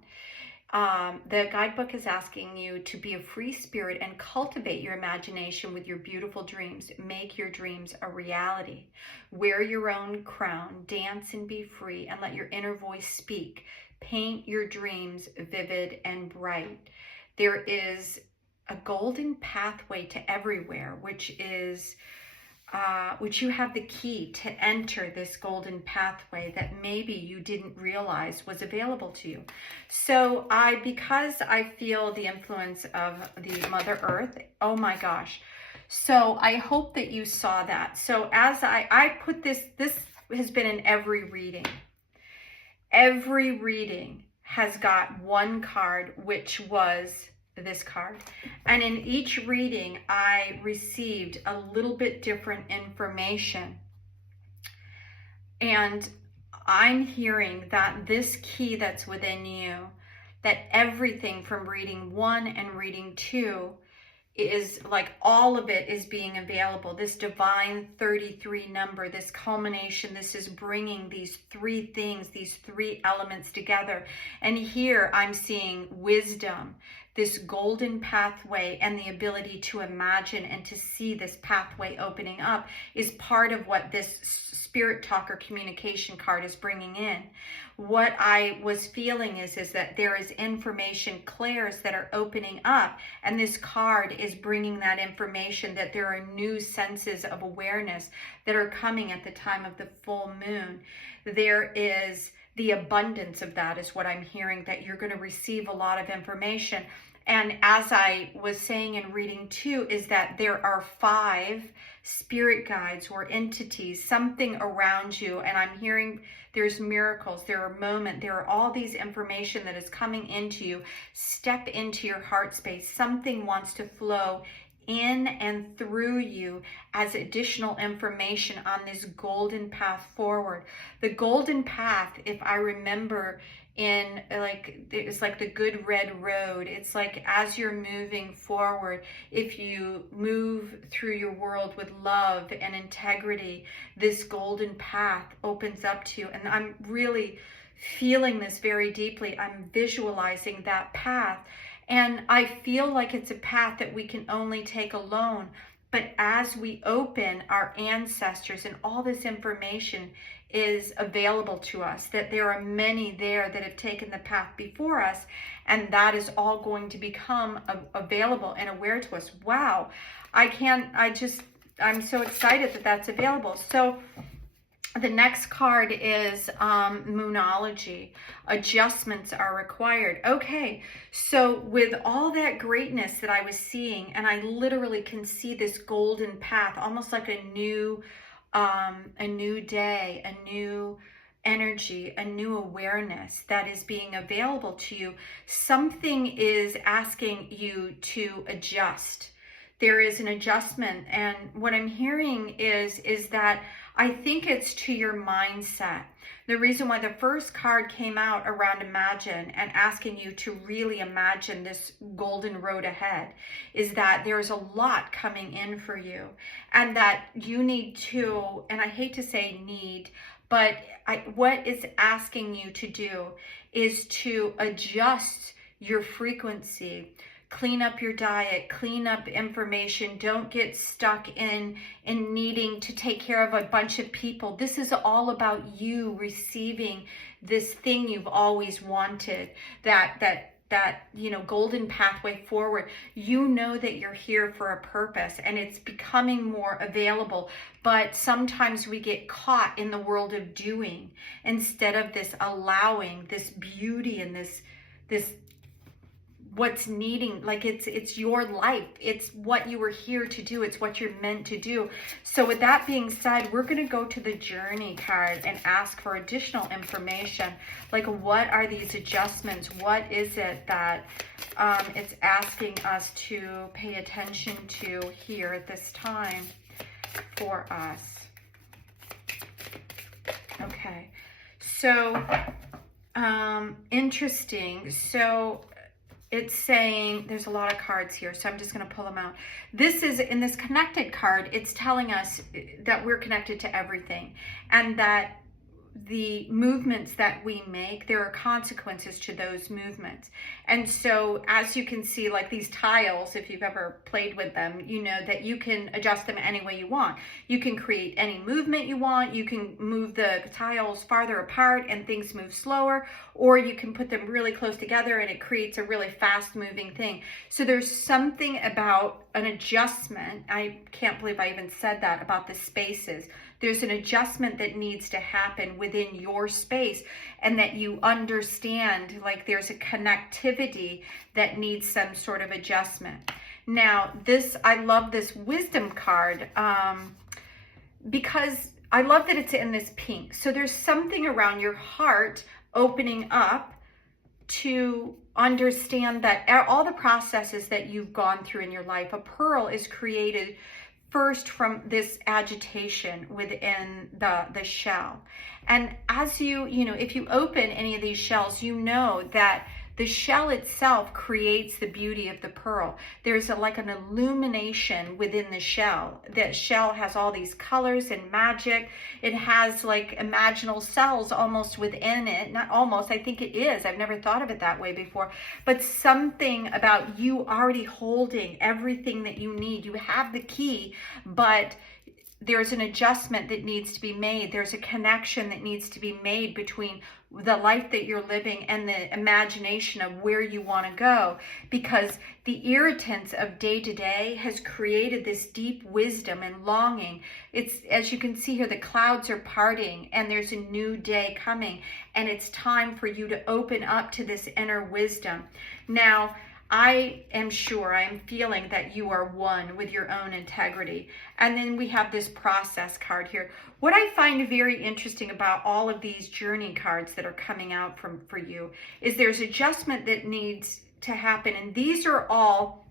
The guidebook is asking you to be a free spirit and cultivate your imagination with your beautiful dreams. Make your dreams a reality. Wear your own crown, dance and be free, and let your inner voice speak. Paint your dreams vivid and bright. There is a golden pathway to everywhere, which you have the key to enter this golden pathway that maybe you didn't realize was available to you. So because I feel the influence of the Mother Earth, oh my gosh. So I hope that you saw that. So as I put this has been in every reading. Every reading has got one card, which was this card. And in each reading, I received a little bit different information. And I'm hearing that this key that's within you, that everything from reading 1 and reading 2 is like all of it is being available. This divine 33 number, this culmination, this is bringing these 3 things, these 3 elements together. And here I'm seeing wisdom, this golden pathway, and the ability to imagine and to see this pathway opening up is part of what this spirit talker communication card is bringing in. What I was feeling is that there is information clairs that are opening up, and this card is bringing that information, that there are new senses of awareness that are coming at the time of the full moon. There is the abundance of that is what I'm hearing, that you're going to receive a lot of information. And as I was saying in reading 2, is that there are 5 spirit guides or entities, something around you. And I'm hearing there's miracles, there are moments, there are all these information that is coming into you. Step into your heart space. Something wants to flow in and through you as additional information on this golden path forward. The golden path, if I remember, in like, it's like the good red road. It's like as you're moving forward, if you move through your world with love and integrity, this golden path opens up to you. And I'm really feeling this very deeply. I'm visualizing that path, and I feel like it's a path that we can only take alone. But as we open, our ancestors and all this information is available to us, that there are many there that have taken the path before us, and that is all going to become available and aware to us. Wow, I'm so excited that that's available. So the next card is Moonology. Adjustments are required. Okay, so with all that greatness that I was seeing, and I literally can see this golden path, almost like a new day, a new energy, a new awareness that is being available to you. Something is asking you to adjust. There is an adjustment, and what I'm hearing is that I think it's to your mindset. The reason why the first card came out around imagine and asking you to really imagine this golden road ahead is that there's a lot coming in for you, and that you need to, and I hate to say need, but what is asking you to do is to adjust your frequency. Clean up your diet, clean up information. Don't get stuck in needing to take care of a bunch of people. This is all about you receiving this thing you've always wanted, that golden pathway forward. You know that you're here for a purpose, and it's becoming more available. But sometimes we get caught in the world of doing instead of this allowing, this beauty, and this what's needing, like it's your life, it's what you were here to do, it's what you're meant to do. So with that being said, we're going to go to the journey card and ask for additional information, like what are these adjustments, what is it that it's asking us to pay attention to here at this time for us. Okay, so interesting. So it's saying, there's a lot of cards here, so I'm just going to pull them out. This is, in this connected card, it's telling us that we're connected to everything, and that the movements that we make, there are consequences to those movements. And so as you can see, like these tiles, if you've ever played with them, you know that you can adjust them any way you want. You can create any movement you want. You can move the tiles farther apart and things move slower, or you can put them really close together and it creates a really fast moving thing. So there's something about an adjustment. I can't believe I even said that about the spaces. There's an adjustment that needs to happen within your space, and that you understand, like there's a connectivity that needs some sort of adjustment. Now, this, I love this wisdom card because I love that it's in this pink. So there's something around your heart opening up to understand that all the processes that you've gone through in your life, a pearl is created first from this agitation within the shell. And as you know, if you open any of these shells, you know that the shell itself creates the beauty of the pearl. There's like an illumination within the shell. The shell has all these colors and magic. It has like imaginal cells almost within it. Not almost, I think it is. I've never thought of it that way before. But something about you already holding everything that you need. You have the key, but there's an adjustment that needs to be made. There's a connection that needs to be made between the life that you're living and the imagination of where you want to go, because the irritants of day to day has created this deep wisdom and longing. It's, as you can see here, the clouds are parting and there's a new day coming, and it's time for you to open up to this inner wisdom. Now, I am sure, I am feeling that you are one with your own integrity. And then we have this process card here. What I find very interesting about all of these journey cards that are coming out for you is there's adjustment that needs to happen. And these are all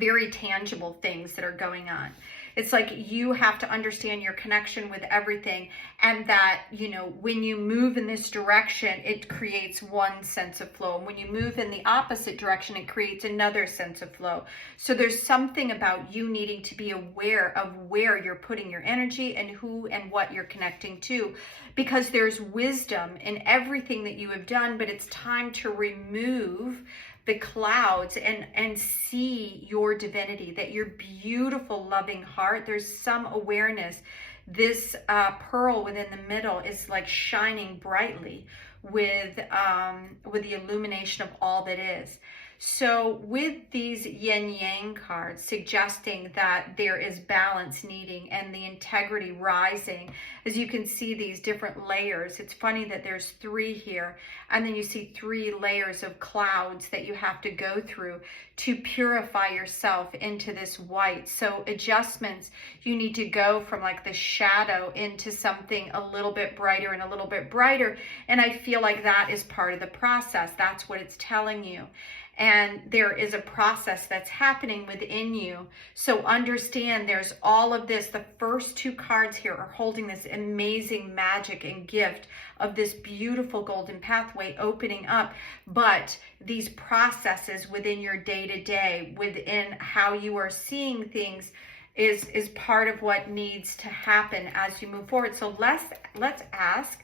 very tangible things that are going on. It's like you have to understand your connection with everything, and that, you know, when you move in this direction, it creates one sense of flow. And when you move in the opposite direction, it creates another sense of flow. So there's something about you needing to be aware of where you're putting your energy and who and what you're connecting to, because there's wisdom in everything that you have done, but it's time to remove the clouds and see your divinity, that your beautiful loving heart, there's some awareness. This pearl within the middle is like shining brightly with the illumination of all that is. So with these yin yang cards suggesting that there is balance needing and the integrity rising, as you can see these different layers. It's funny that there's 3 here, and then you see 3 layers of clouds that you have to go through to purify yourself into this white. So adjustments, you need to go from like the shadow into something a little bit brighter and a little bit brighter. And I feel like that is part of the process. That's what it's telling you. And there is a process that's happening within you. So understand there's all of this. The first 2 cards here are holding this amazing magic and gift of this beautiful golden pathway opening up. But these processes within your day-to-day, within how you are seeing things, is part of what needs to happen as you move forward. So let's ask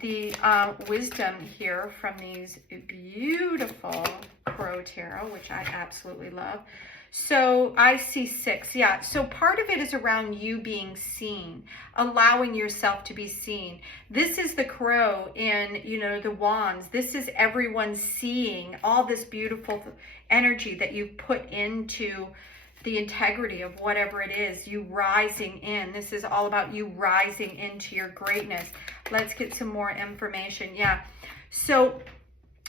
the wisdom here from these beautiful Crow Tarot, which I absolutely love. So I see 6. Yeah. So part of it is around you being seen, allowing yourself to be seen. This is the crow in, you know, the wands. This is everyone seeing all this beautiful energy that you've put into the integrity of whatever it is, you rising in. This is all about you rising into your greatness. Let's get some more information. Yeah. So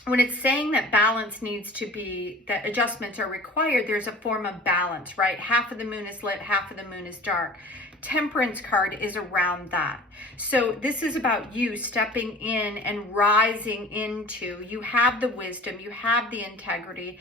when it's saying that balance needs to be, that adjustments are required, there's a form of balance, right? Half of the moon is lit, half of the moon is dark. Temperance card is around that. So this is about you stepping in and rising into, you have the wisdom, you have the integrity.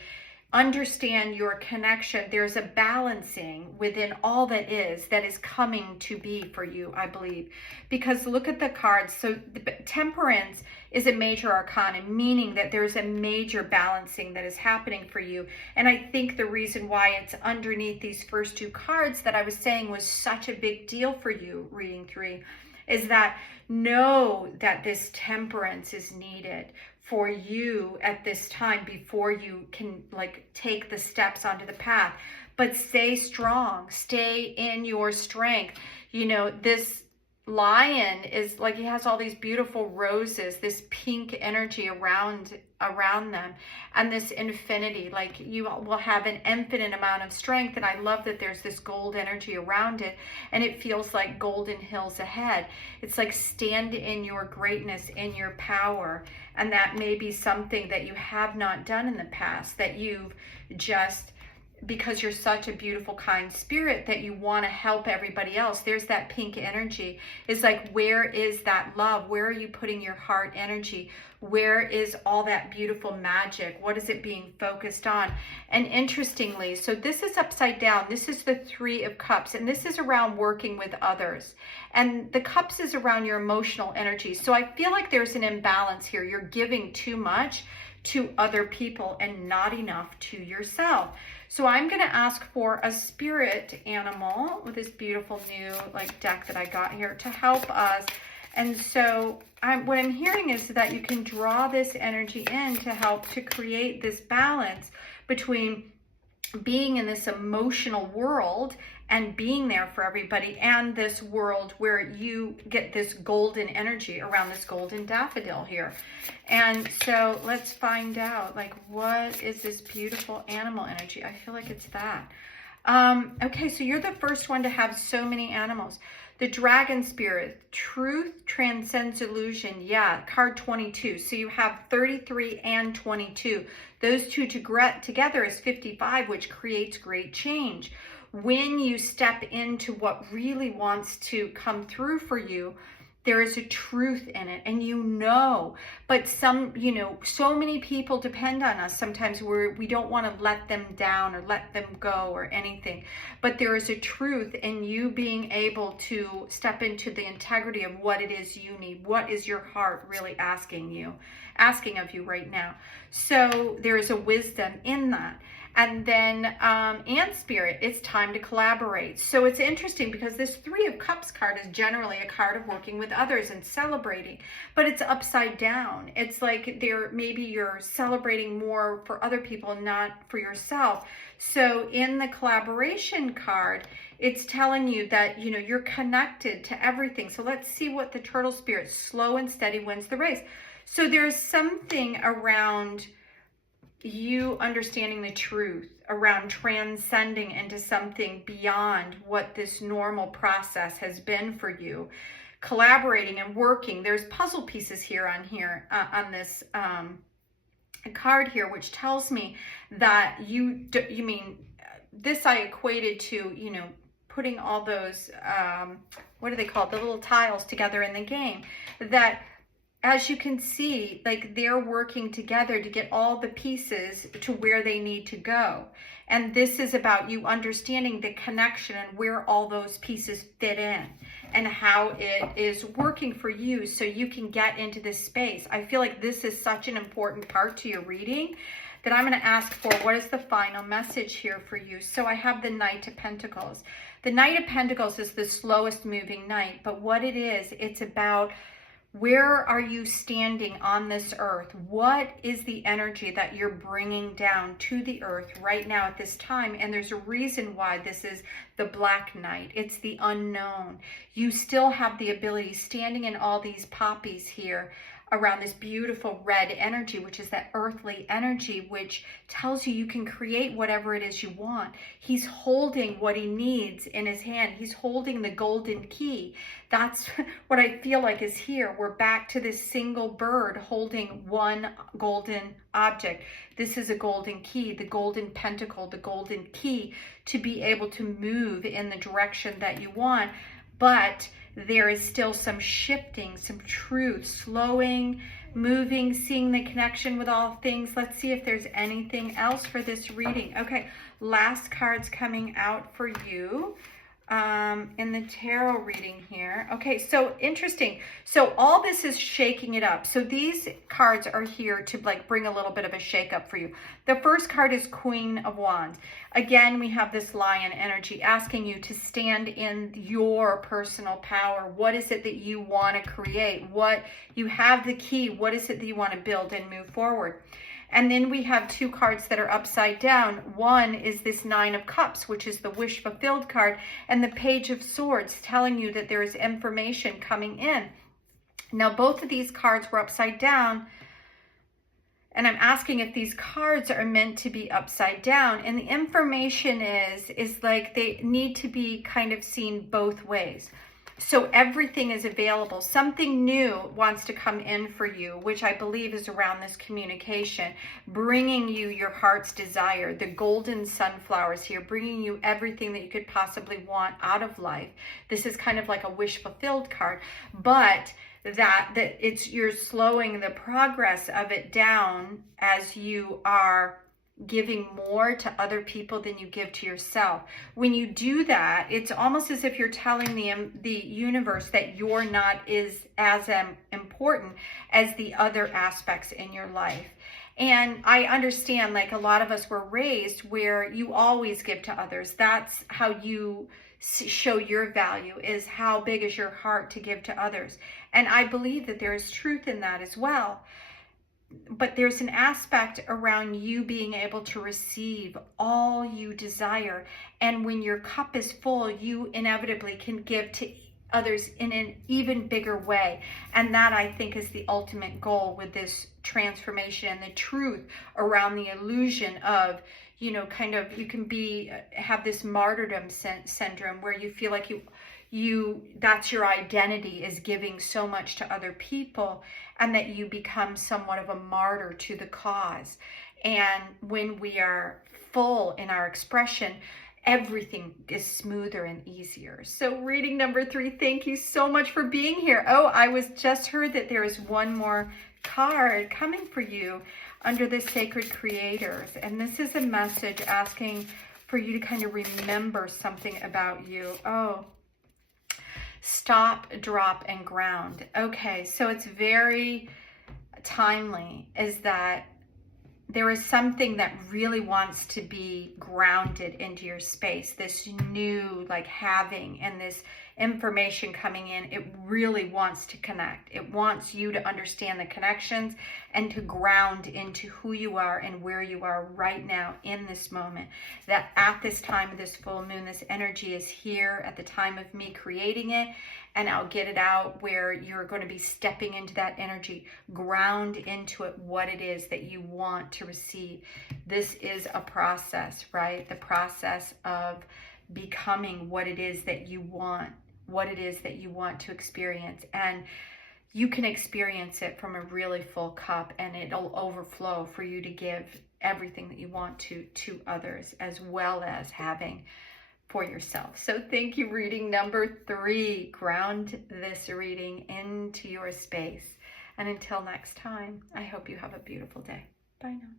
Understand your connection. There's a balancing within all that is coming to be for you, I believe. Because look at the cards. So the temperance is a major arcana, meaning that there's a major balancing that is happening for you. And I think the reason why it's underneath these first 2 cards that I was saying was such a big deal for you, reading 3, is that know that this temperance is needed for you at this time before you can like take the steps onto the path. But stay strong, stay in your strength. You know, this lion is like, he has all these beautiful roses, this pink energy around them, and this infinity, like you will have an infinite amount of strength. And I love that there's this gold energy around it, and it feels like golden hills ahead. It's like stand in your greatness, in your power. And that may be something that you have not done in the past, that you've just because you're such a beautiful, kind spirit that you want to help everybody else. There's that pink energy. It's like, where is that love? Where are you putting your heart energy? Where is all that beautiful magic? What is it being focused on? And interestingly, so this is upside down. This is the Three of Cups, and this is around working with others. And the Cups is around your emotional energy. So I feel like there's an imbalance here. You're giving too much to other people and not enough to yourself. So I'm going to ask for a spirit animal with this beautiful new deck that I got here to help us. And so what I'm hearing is that you can draw this energy in to help to create this balance between being in this emotional world and being there for everybody, and this world where you get this golden energy around this golden daffodil here. And so let's find out, what is this beautiful animal energy? I feel like it's that. Okay, so you're the first one to have so many animals. The dragon spirit, truth transcends illusion. Yeah, card 22. So you have 33 and 22. Those two together is 55, which creates great change. When you step into what really wants to come through for you, there is a truth in it, and but so many people depend on us. Sometimes we don't want to let them down or let them go or anything, but there is a truth in you being able to step into the integrity of what it is you need. What is your heart really asking of you right now? So there is a wisdom in that. And then Ant Spirit, it's time to collaborate. So it's interesting because this Three of Cups card is generally a card of working with others and celebrating, but it's upside down. It's like maybe you're celebrating more for other people, not for yourself. So in the collaboration card, it's telling you that, you're connected to everything. So let's see what the Turtle Spirit, slow and steady wins the race. So there's something around you understanding the truth, around transcending into something beyond what this normal process has been for you, collaborating and working. There's puzzle pieces here on this card here, which tells me that this I equated to, putting all those, what are they called? The little tiles together in the game. That, as you can see, they're working together to get all the pieces to where they need to go. And this is about you understanding the connection and where all those pieces fit in and how it is working for you so you can get into this space. I feel like this is such an important part to your reading that I'm going to ask for, what is the final message here for you? So I have the Knight of Pentacles. The Knight of Pentacles is the slowest moving knight, but what it is, it's about, where are you standing on this earth? What is the energy that you're bringing down to the earth right now at this time? And there's a reason why this is the Black Knight. It's the unknown. You still have the ability, standing in all these poppies here, around this beautiful red energy, which is that earthly energy, which tells you can create whatever it is you want. He's holding what he needs in his hand. He's holding the golden key. That's what I feel like is here. We're back to this single bird holding one golden object. This is a golden key, the golden pentacle, the golden key to be able to move in the direction that you want. But there is still some shifting, some truth, slowing, moving, seeing the connection with all things. Let's see if there's anything else for this reading. Okay, last card's coming out for you in the tarot reading here. Okay, so interesting. So all this is shaking it up. So these cards are here to bring a little bit of a shake up for you. The first card is Queen of Wands. Again, we have this lion energy asking you to stand in your personal power. What is it that you want to create? What you have the key. What is it that you want to build and move forward? And then we have two cards that are upside down. One is this Nine of Cups, which is the wish fulfilled card, and the Page of Swords telling you that there is information coming in. Now, both of these cards were upside down, and I'm asking if these cards are meant to be upside down. And the information is like they need to be kind of seen both ways. So everything is available. Something new wants to come in for you, which I believe is around this communication, bringing you your heart's desire. The golden sunflowers here, bringing you everything that you could possibly want out of life. This is kind of like a wish fulfilled card, but that it's, you're slowing the progress of it down as you are giving more to other people than you give to yourself. When you do that, it's almost as if you're telling the universe that you're not as important as the other aspects in your life. And I understand, like, a lot of us were raised where you always give to others. That's how you show your value, is how big is your heart to give to others. And I believe that there is truth in that as well. But there's an aspect around you being able to receive all you desire. And when your cup is full, you inevitably can give to others in an even bigger way. And that, I think, is the ultimate goal with this transformation, and the truth around the illusion of, you know, kind of, you can have this martyrdom syndrome where you feel like that's your identity, is giving so much to other people, and that you become somewhat of a martyr to the cause. And when we are full in our expression, everything is smoother and easier. So reading number 3, thank you so much for being here. Oh, I was just heard that there is one more card coming for you under the Sacred Creators. And this is a message asking for you to kind of remember something about you. Oh, stop, drop, and ground. Okay, so it's very timely, is that there is something that really wants to be grounded into your space. This new, like, having, and this information coming in, it really wants to connect. It wants you to understand the connections and to ground into who you are and where you are right now in this moment. That at this time of this full moon, this energy is here at the time of me creating it, and I'll get it out where you're going to be stepping into that energy. Ground into it what it is that you want to receive. This is a process, right? The process of becoming what it is that you want, what it is that you want to experience. And you can experience it from a really full cup, and it'll overflow for you to give everything that you want to others, as well as having for yourself. So thank you, reading number 3. Ground this reading into your space. And until next time, I hope you have a beautiful day. Bye now.